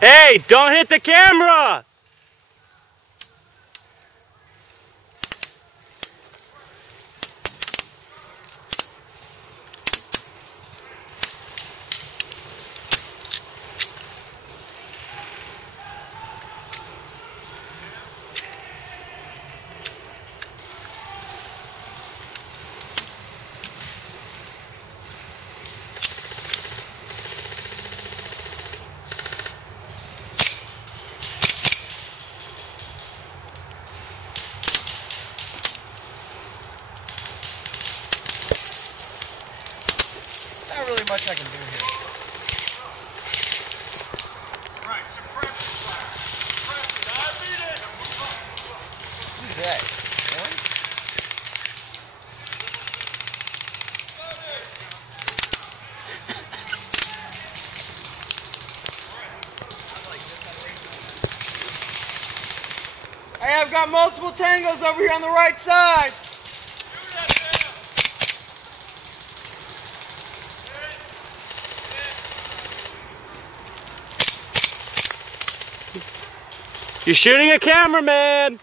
Hey, don't hit the camera! Not really much I can do here. Right, suppress it, fire. Suppress it. I beat it. Who's that? One? I have got multiple tangos over here on the right side. You're shooting a cameraman!